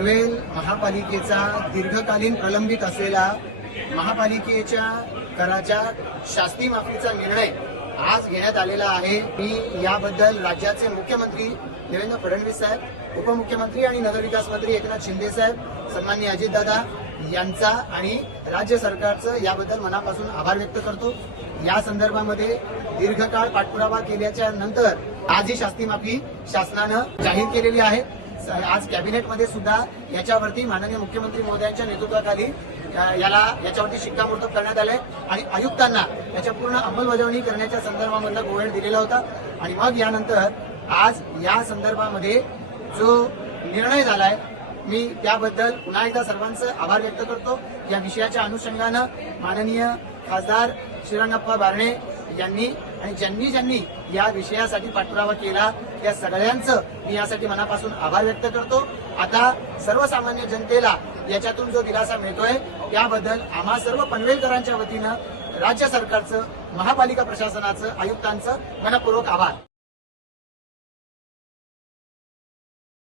महापालिकेचा दीर्घकालीन प्रलंबित असलेला महापालिकेच्या कराच्या शास्ती माफीचा निर्णय आज घेण्यात आलेला आहे. मी याबद्दल राज्याचे मुख्यमंत्री देवेंद्र फडणवीस साहेब उपमुख्यमंत्री आणि नगरविकास मंत्री एकनाथ शिंदे साहेब सन्माननीय अजितदादा यांचा आणि राज्य सरकारचं याबद्दल मनापासून आभार व्यक्त करतो. या संदर्भामध्ये दीर्घकाळ पाठपुरावा केल्याच्यानंतर आज ही शास्ती माफी शासनानं जाहीर केलेली आहे. आज कॅबिनेटमध्ये सुद्धा याच्यावरती माननीय मुख्यमंत्री महोदयांच्या नेतृत्वाखाली याला याच्यावरती शिक्कामोर्तब करण्यात आलंय. आणि आयुक्तांना याच्या पूर्ण अंमलबजावणी करण्याच्या संदर्भामधला गोवेड दिलेला होता. आणि मग यानंतर आज या संदर्भामध्ये जो निर्णय झालाय मी त्याबद्दल पुन्हा एकदा सर्वांचं आभार व्यक्त करतो. या विषयाच्या अनुषंगानं माननीय खासदार श्रीरंगप्पा बारणे यांनी आणि ज्यांनी ज्यांनी या विषयासाठी पाठपुरावा केला त्या सगळ्यांचं मी यासाठी मनापासून आभार व्यक्त करतो. आता सर्वसामान्य जनतेला याच्यातून जो दिलासा मिळतोय त्याबद्दल आम्हा सर्व पनवेलकरांच्या वतीनं राज्य सरकारचं महापालिका प्रशासनाचं आयुक्तांचं मनपूर्वक आभार.